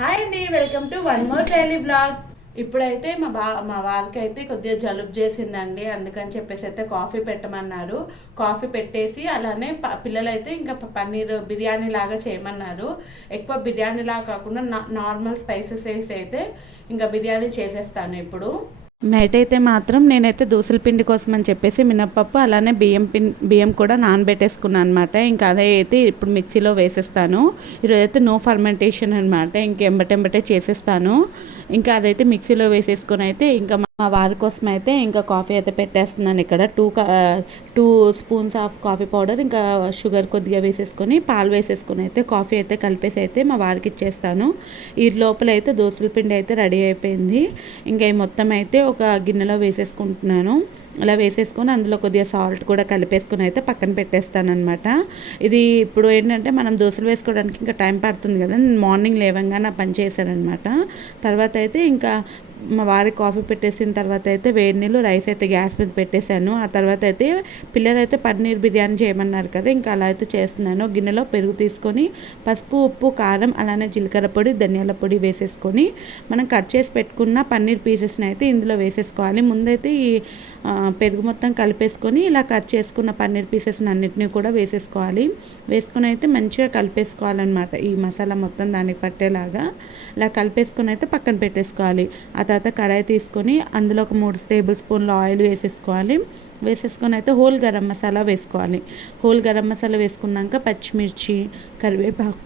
Hi అండి, welcome to one more daily blog. ఇప్పుడైతే మా వారికి అయితే కొద్దిగా జలుబు చేసిందండి. అందుకని చెప్పేసి అయితే కాఫీ పెట్టమన్నారు. కాఫీ పెట్టేసి అలానే పిల్లలైతే ఇంకా పన్నీర్ బిర్యానీ లాగా చేయమన్నారు. ఎక్కువ బిర్యానీ లాగా కాకుండా నార్మల్ స్పైసెస్ వేసి అయితే ఇంకా బిర్యానీ చేసేస్తాను ఇప్పుడు. నైట్ అయితే మాత్రం నేనైతే దోసల పిండి కోసం అని చెప్పేసి మినప్పప్పు అలానే బియ్యం కూడా నానబెట్టేసుకున్నాను అనమాట. ఇంకా అదే అయితే ఇప్పుడు మిక్సీలో వేసేస్తాను. ఈరోజు అయితే నో ఫర్మెంటేషన్ అనమాట. ఎంబటెంబటే చేసేస్తాను. ఇంకా అదైతే మిక్సీలో వేసేసుకొని అయితే ఇంకా మా వారి కోసం అయితే ఇంకా కాఫీ అయితే పెట్టేస్తున్నాను. ఇక్కడ two spoons of coffee powder ఇంకా షుగర్ కొద్దిగా వేసేసుకొని పాలు వేసేసుకొని అయితే కాఫీ అయితే కలిపేసి అయితే మా వారికి ఇచ్చేస్తాను. ఈ లోపల అయితే దోసల పిండి అయితే రెడీ అయిపోయింది. ఇంకా ఈ మొత్తం అయితే ఒక గిన్నెలో వేసేసుకుంటున్నాను. అలా వేసేసుకొని అందులో కొద్దిగా సాల్ట్ కూడా కలిపేసుకొని అయితే పక్కన పెట్టేస్తాను అనమాట. ఇది ఇప్పుడు ఏంటంటే మనం దోశలు వేసుకోవడానికి ఇంకా టైం పడుతుంది కదా. మార్నింగ్ లేవంగా నా పని చేశానమాట. తర్వాత అయితే ఇంకా మా వారికి కాఫీ పెట్టేసిన తర్వాత అయితే వేడి నీళ్ళు రైస్ అయితే గ్యాస్ మీద పెట్టేశాను. ఆ తర్వాత అయితే పిల్లలైతే పన్నీర్ బిర్యానీ చేయమన్నారు కదా, ఇంకా అలా అయితే చేస్తున్నాను. గిన్నెలో పెరుగు తీసుకొని పసుపు, ఉప్పు, కారం అలానే జీలకర్ర పొడి, ధనియాల పొడి వేసేసుకొని మనం కట్ చేసి పెట్టుకున్న పన్నీర్ పీసెస్ని అయితే ఇందులో వేసేసుకోవాలి. ముందైతే ఈ పెరుగు మొత్తం కలిపేసుకొని ఇలా కట్ చేసుకున్న పన్నీర్ పీసెస్ని అన్నిటినీ కూడా వేసేసుకోవాలి. వేసుకొని అయితే మంచిగా కలిపేసుకోవాలన్నమాట. ఈ మసాలా మొత్తం దానికి పట్టేలాగా ఇలా కలిపేసుకొని అయితే పక్కన పెట్టేసుకోవాలి. ఆ తర్వాత కడాయి తీసుకొని అందులో ఒక 3 టేబుల్ స్పూన్ల ఆయిల్ వేసేసుకోవాలి. వేసేసుకొని అయితే హోల్ గరం మసాలా వేసుకోవాలి. హోల్ గరం మసాలా వేసుకున్నాక పచ్చిమిర్చి, కరివేపాకు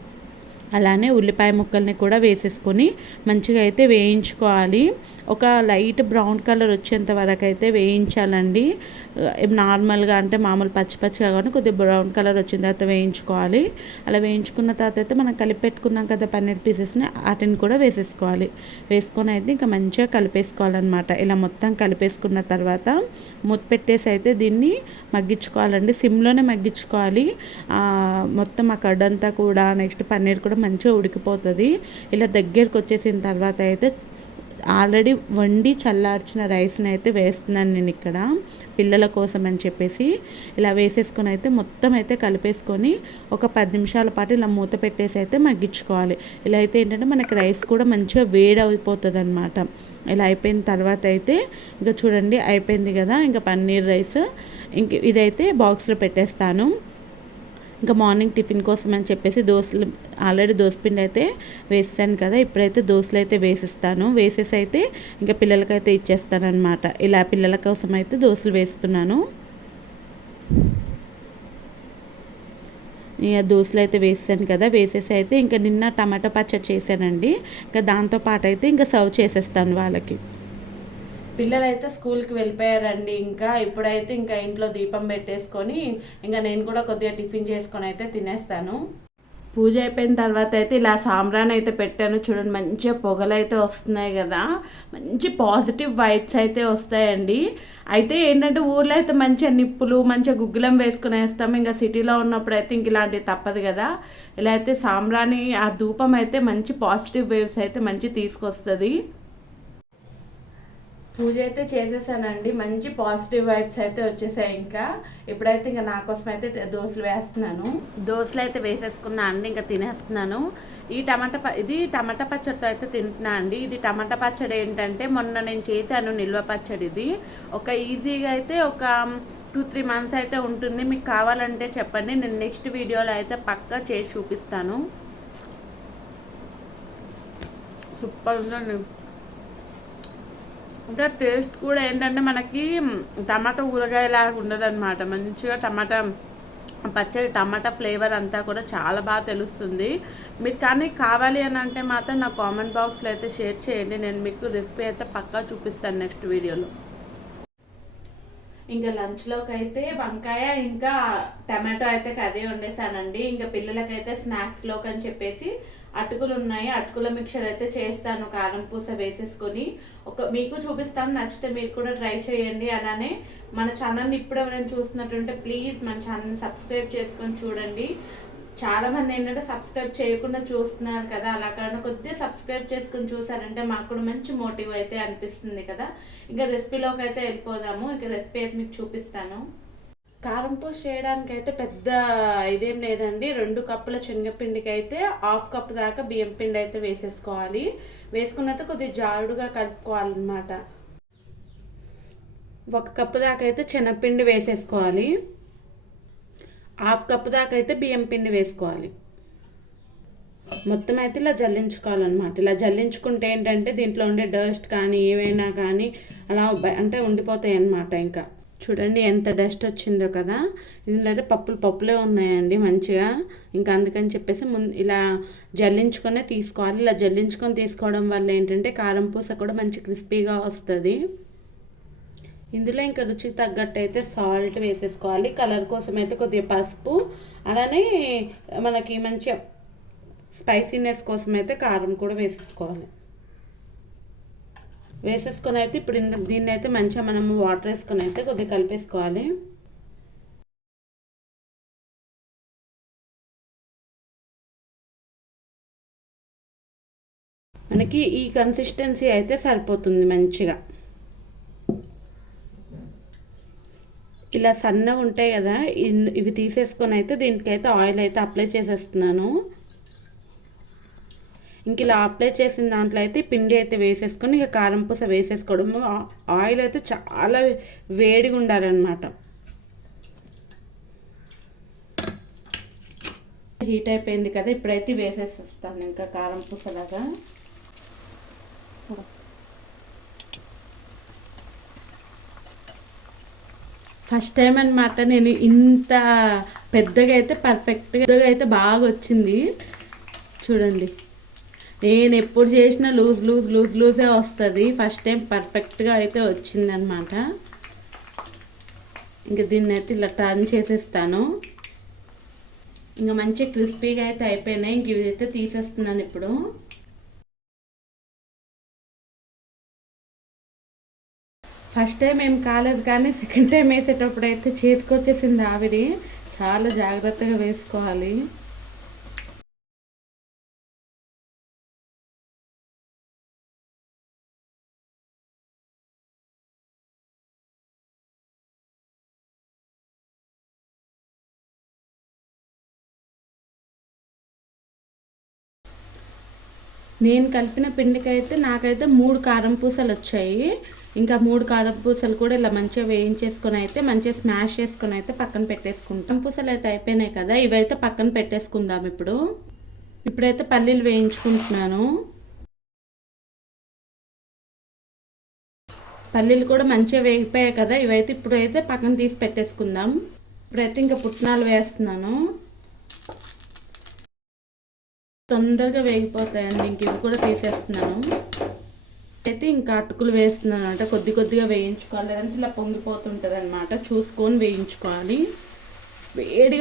అలానే ఉల్లిపాయ ముక్కల్ని కూడా వేసేసుకొని మంచిగా అయితే వేయించుకోవాలి. ఒక లైట్ బ్రౌన్ కలర్ వచ్చేంత వరకు అయితే వేయించాలండి. నార్మల్గా అంటే మామూలు పచ్చిగా కానీ కొద్దిగా బ్రౌన్ కలర్ వచ్చిన తర్వాత వేయించుకోవాలి. అలా వేయించుకున్న తర్వాత అయితే మనం కలిపి పెట్టుకున్నాం కదా పన్నీర్ పీసెస్ని, వాటిని కూడా వేసేసుకోవాలి. వేసుకొని అయితే ఇంకా మంచిగా కలిపేసుకోవాలన్నమాట. ఇలా మొత్తం కలిపేసుకున్న తర్వాత మూత పెట్టేసి అయితే దీన్ని మగ్గించుకోవాలండి. సిమ్లోనే మగ్గించుకోవాలి. మొత్తం ఆ కర్డ్ అంతా కూడా నెక్స్ట్ పన్నీర్ కూడా మంచిగా ఉడికిపోతుంది. ఇలా దగ్గరికి వచ్చేసిన తర్వాత అయితే ఆల్రెడీ వండి చల్లార్చిన రైస్ని అయితే వేస్తున్నాను నేను ఇక్కడ పిల్లల కోసం అని చెప్పేసి. ఇలా వేసేసుకొని అయితే మొత్తం అయితే కలిపేసుకొని ఒక 10 నిమిషాల పాటు ఇలా మూత పెట్టేసి అయితే మగ్గించుకోవాలి. ఇలా అయితే ఏంటంటే మనకి రైస్ కూడా మంచిగా వేడి అయిపోతుంది అనమాట. ఇలా అయిపోయిన తర్వాత అయితే ఇంకా చూడండి అయిపోయింది కదా. ఇంకా పన్నీర్ రైస్ ఇంక ఇదైతే బాక్స్లో పెట్టేస్తాను. ఇంకా మార్నింగ్ టిఫిన్ కోసం అని చెప్పేసి దోశలు ఆల్రెడీ దోశపిండి అయితే వేసాను కదా. ఇప్పుడైతే దోశలు అయితే వేసిస్తాను. వేసేసి అయితే ఇంకా పిల్లలకైతే ఇచ్చేస్తాను అనమాట. ఇలా పిల్లల కోసం అయితే దోశలు వేస్తున్నాను. ఇక దోశలు అయితే వేసాను కదా. వేసేసి అయితే ఇంకా నిన్న టమాటో పచ్చడి చేశానండి. ఇంకా దాంతోపాటు అయితే ఇంకా సర్వ్ చేసేస్తాను వాళ్ళకి. పిల్లలైతే స్కూల్కి వెళ్ళిపోయారండి. ఇంకా ఇప్పుడైతే ఇంకా ఇంట్లో దీపం పెట్టేసుకొని ఇంకా నేను కూడా కొద్దిగా టిఫిన్ చేసుకొని అయితే తినేస్తాను. పూజ అయిపోయిన తర్వాత అయితే ఇలా సాంబ్రాన్ అయితే పెట్టాను. చూడండి మంచిగా పొగలు అయితే వస్తున్నాయి కదా. మంచి పాజిటివ్ వైబ్స్ అయితే వస్తాయండి. అయితే ఏంటంటే ఊర్లో అయితే మంచిగా నిప్పులు మంచిగా గుగ్గులం వేసుకుని వేస్తాం. ఇంకా సిటీలో ఉన్నప్పుడు అయితే ఇంక ఇలాంటివి తప్పదు కదా. ఇలా అయితే సాంబ్రాని ఆ ధూపం అయితే మంచి పాజిటివ్ వేవ్స్ అయితే మంచి తీసుకొస్తుంది. పూజ అయితే చేసేసానండి. మంచి పాజిటివ్ వైబ్స్ అయితే వచ్చేసాయి. ఇంకా ఇప్పుడైతే ఇంకా నా కోసం అయితే దోశలు వేస్తున్నాను. దోశలు అయితే వేసేసుకున్నా అండి. ఇంకా తినేస్తున్నాను. ఇది టమాటా పచ్చడితో అయితే తింటున్నా అండి. ఇది టమాటా పచ్చడి ఏంటంటే మొన్న నేను చేశాను నిల్వ పచ్చడి. ఇది ఒక ఈజీగా అయితే ఒక 2-3 మంత్స్ అయితే ఉంటుంది. మీకు కావాలంటే చెప్పండి, నేను నెక్స్ట్ వీడియోలో అయితే పక్కా చేసి చూపిస్తాను. సూపర్ ఉందండి. ఇంకా టేస్ట్ కూడా ఏంటంటే మనకి టమాటా ఊరగాయలాగా ఉండదు అనమాట. మంచిగా టమాటా పచ్చడి టమాటా ఫ్లేవర్ అంతా కూడా చాలా బాగా తెలుస్తుంది. మీరు కానీ కావాలి అని అంటే మాత్రం నా కామెంట్ బాక్స్లో అయితే షేర్ చేయండి. నేను మీకు రెసిపీ అయితే పక్కా చూపిస్తాను నెక్స్ట్ వీడియోలో. ఇంకా లంచ్లోకి అయితే వంకాయ ఇంకా టమాటో అయితే కర్రీ వండేసానండి. ఇంకా పిల్లలకైతే స్నాక్స్లోకి అని చెప్పేసి అటుకులు ఉన్నాయి. అటుకుల మిక్చర్ అయితే చేస్తాను కారం పూస వేసేసుకొని. మీకు చూపిస్తాను, నచ్చితే మీరు కూడా ట్రై చేయండి. అలానే మన ఛానల్ని ఇప్పుడు ఎవరైనా చూస్తున్నట్టుంటే ప్లీజ్ మన ఛానల్ని సబ్స్క్రైబ్ చేసుకొని చూడండి. చాలామంది ఏంటంటే సబ్స్క్రైబ్ చేయకుండా చూస్తున్నారు కదా. అలా కాకుండా కొద్దిగా సబ్స్క్రైబ్ చేసుకొని చూసారంటే మాకు కూడా మంచి మోటివ్ అయితే అనిపిస్తుంది కదా. ఇంకా రెసిపీలోకి అయితే వెళ్ళిపోదాము. ఇక రెసిపీ అయితే మీకు చూపిస్తాను. కారం పూస చేయడానికి అయితే పెద్ద ఇదేం లేదండి. 2 కప్పుల శనగపిండికి అయితే 1/2 కప్పు దాకా బియ్యం పిండి అయితే వేసేసుకోవాలి. వేసుకున్నైతే కొద్దిగా జారుడుగా కలుపుకోవాలన్నమాట. 1 కప్పు దాకా అయితే శనగపిండి వేసేసుకోవాలి. 1/2 కప్పు దాకా అయితే బియ్యం పిండి వేసుకోవాలి. మొత్తం అయితే ఇలా జల్లించుకోవాలన్నమాట. ఇలా జల్లించుకుంటే ఏంటంటే దీంట్లో ఉండే డస్ట్ కానీ ఏవైనా కానీ అలా అంటే ఉండిపోతాయి అన్నమాట. ఇంకా చూడండి ఎంత డస్ట్ వచ్చిందో కదా. ఇందులో అయితే పప్పులే ఉన్నాయండి మంచిగా. ఇంకా అందుకని చెప్పేసి ఇలా జల్లించుకొనే తీసుకోవాలి. ఇలా జల్లించుకొని తీసుకోవడం వల్ల ఏంటంటే కారం పూస కూడా మంచి క్రిస్పీగా వస్తుంది. ఇందులో ఇంకా రుచికి తగ్గట్టు అయితే సాల్ట్ వేసేసుకోవాలి. కలర్ కోసం అయితే కొద్దిగా పసుపు, అలానే మనకి మంచి స్పైసీనెస్ కోసం అయితే కారం కూడా వేసేసుకోవాలి. వేసేసుకొని అయితే ఇప్పుడు దీన్ని అయితే మంచిగా మనము వాటర్ వేసుకొని అయితే కొద్దిగా కలిపేసుకోవాలి. మనకి ఈ కన్సిస్టెన్సీ అయితే సరిపోతుంది మంచిగా. ఇలా సన్నగా ఉంటాయి కదా, ఇవి తీసేసుకొని అయితే దీనికైతే ఆయిల్ అయితే అప్లై చేసేస్తున్నాను. ఇంక ఇలా అప్లై చేసిన దాంట్లో అయితే పిండి అయితే వేసేసుకొని ఇక కారం పూస వేసేసుకోవడం. ఆయిల్ అయితే చాలా వేడిగా ఉండాలన్నమాట. హీట్ అయిపోయింది కదా, ఇప్పుడైతే వేసేస్తాను ఇంకా కారం పూసలాగా. ఫస్ట్ టైం అనమాట నేను ఇంత పెద్దగా అయితే పర్ఫెక్ట్గా అయితే బాగా వచ్చింది. చూడండి, నేను ఎప్పుడు చేసినా లూజే వస్తుంది. ఫస్ట్ టైం పర్ఫెక్ట్గా అయితే వచ్చిందనమాట. ఇంకా దీన్ని అయితే ఇలా టర్న్ చేసేస్తాను. ఇంకా మంచి క్రిస్పీగా అయితే అయిపోయినాయి. ఇంక ఇవి అయితే తీసేస్తున్నాను ఇప్పుడు. ఫస్ట్ టైం ఏం కాలేదు, కానీ సెకండ్ టైం వేసేటప్పుడు అయితే చేతికి వచ్చేసింది ఆవిరి. చాలా జాగ్రత్తగా వేసుకోవాలి. నేను కలిపిన పిండికైతే నాకైతే 3 కారం పూసలు వచ్చాయి. ఇంకా 3 కారం పూసలు కూడా ఇలా మంచిగా వేయించేసుకొని అయితే మంచిగా స్మాష్ చేసుకొని అయితే పక్కన పెట్టేసుకుంటాం. పూసలు అయితే అయిపోయినాయి కదా, ఇవైతే పక్కన పెట్టేసుకుందాం. ఇప్పుడైతే పల్లీలు వేయించుకుంటున్నాను. పల్లీలు కూడా మంచిగా వేగిపోయాయి కదా, ఇవైతే ఇప్పుడైతే పక్కన తీసి పెట్టేసుకుందాం. ఇప్పుడైతే ఇంకా పుట్నాలు వేస్తున్నాను. తొందరగా వేగిపోతాయండి. ఇంక ఇవి కూడా తీసేస్తున్నాను. అయితే ఇంకా అటుకులు వేస్తున్నాను అనమాట. కొద్దిగా వేయించుకోవాలి, లేదంటే ఇలా పొంగిపోతుంటుంది అనమాట. చూసుకొని వేయించుకోవాలి. వేడి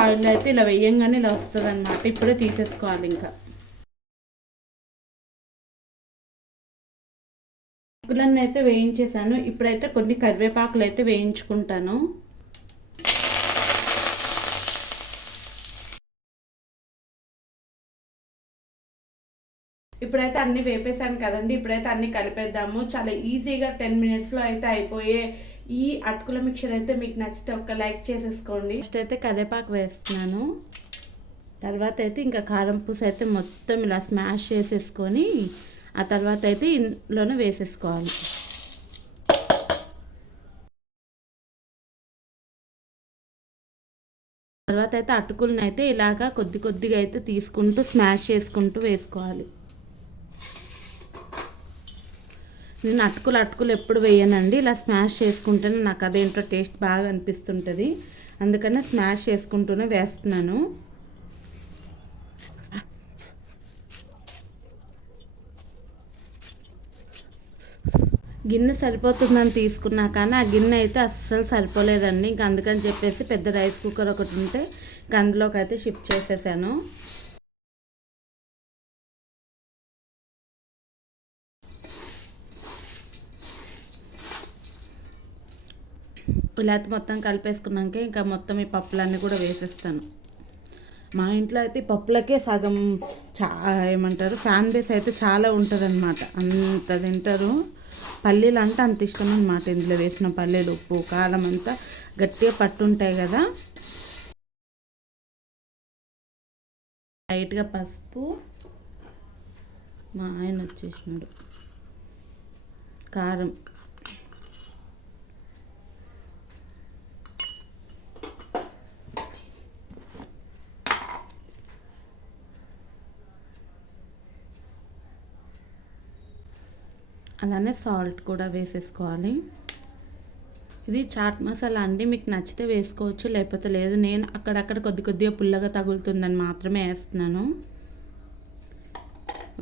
ఆయిల్ అయితే ఇలా వేయంగానే ఇలా వస్తుంది అనమాట. ఇప్పుడే తీసేసుకోవాలి. ఇంకా అటుకులన్నీ అయితే వేయించేసాను. ఇప్పుడైతే కొన్ని కరివేపాకులు అయితే వేయించుకుంటాను. ఇప్పుడైతే అన్ని వేపేసాను కదండి. ఇప్పుడైతే అన్ని కలిపేద్దాము. చాలా ఈజీగా 10 మినిట్స్లో అయితే అయిపోయే ఈ అటుకుల మిక్చర్ అయితే మీకు నచ్చితే ఒక లైక్ చేసేసుకోండి. ఫస్ట్ అయితే కరివేపాకు వేస్తున్నాను. తర్వాత అయితే ఇంకా కారం పూస అయితే మొత్తం ఇలా స్మాష్ చేసేసుకొని ఆ తర్వాత అయితే ఇందులోనే వేసేసుకోవాలి. తర్వాత అయితే అటుకులను అయితే ఇలాగా కొద్దిగా అయితే తీసుకుంటూ స్మాష్ చేసుకుంటూ వేసుకోవాలి. నేను అటుకులు ఎప్పుడు వేయనండి. ఇలా స్మాష్ చేసుకుంటేనే నాకు అదేంటో టేస్ట్ బాగా అనిపిస్తుంటుంది. అందుకనే స్మాష్ చేసుకుంటూనే వేస్తున్నాను. గిన్నె సరిపోతుందని తీసుకున్నా కానీ ఆ గిన్నె అయితే అస్సలు సరిపోలేదండి. ఇంకా అందుకని చెప్పేసి పెద్ద రైస్ కుక్కర్ ఒకటి ఉంటే ఇంకా అందులోకి అయితే షిఫ్ట్ చేసేసాను. ఇలా అయితే మొత్తం కలిపేసుకున్నాక ఇంకా మొత్తం ఈ పప్పులన్నీ కూడా వేసేస్తాను. మా ఇంట్లో అయితే పప్పులకే సగం ఏమంటారు ఫ్యాన్ బేస్ అయితే చాలా ఉంటుంది అనమాట. అంత తింటారు. పల్లీలు అంటే అంత ఇష్టం అన్నమాట. ఇందులో వేసిన పల్లీలు, ఉప్పు, కారం అంతా గట్టిగా పట్టుంటాయి కదా. లైట్గా పసుపు, మా ఆయన వచ్చేసినాడు, కారం, అలానే సాల్ట్ కూడా వేసేసుకోవాలి. ఇది చాట్ మసాలా అండి, మీకు నచ్చితే వేసుకోవచ్చు, లేకపోతే లేదు. నేను అక్కడక్కడ కొద్దిగా పుల్లగా తగులుతుందని మాత్రమే వేస్తున్నాను.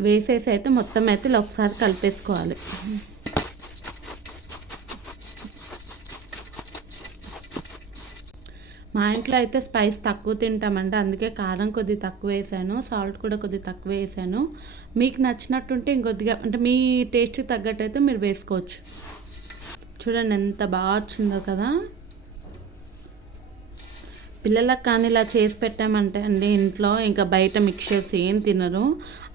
వేసేసి అయితే మొత్తం అయితే ఇలా ఒకసారి కలిపేసుకోవాలి. మా ఇంట్లో అయితే స్పైస్ తక్కువ తింటామంటే అందుకే కారం కొద్దిగా తక్కువ వేసాను, సాల్ట్ కూడా కొద్దిగా తక్కువ వేసాను. మీకు నచ్చినట్టుంటే ఇంకొద్దిగా అంటే మీ టేస్ట్కి తగ్గట్టు అయితే మీరు వేసుకోవచ్చు. చూడండి ఎంత బాగా వచ్చిందో కదా. పిల్లలకు కానీ ఇలా చేసి పెట్టామంటే అండి ఇంట్లో ఇంకా బయట మిక్చర్స్ ఏం తినరు,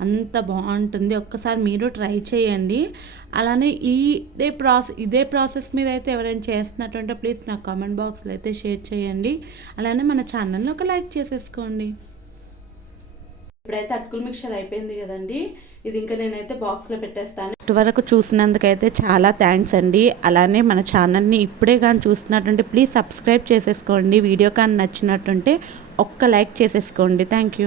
అంత బాగుంటుంది. ఒక్కసారి మీరు ట్రై చేయండి. అలానే ఇదే ప్రాసెస్ మీద అయితే ఎవరైనా చేస్తున్నట్టుంటే ప్లీజ్ నాకు కామెంట్ బాక్స్లో అయితే షేర్ చేయండి. అలానే మన ఛానల్ని ఒక లైక్ చేసేసుకోండి. ఇప్పుడైతే అటుకుల మిక్చర్ అయిపోయింది కదండి, ఇది ఇంకా నేనైతే బాక్స్లో పెట్టేస్తాను. ఇటువరకు చూసినందుకైతే చాలా థ్యాంక్స్ అండి. అలానే మన ఛానల్ని ఇప్పుడే కానీ చూస్తున్నట్టుంటే ప్లీజ్ సబ్స్క్రైబ్ చేసేసుకోండి. వీడియో కానీ నచ్చినట్టుంటే ఒక్క లైక్ చేసేసుకోండి. Thank you.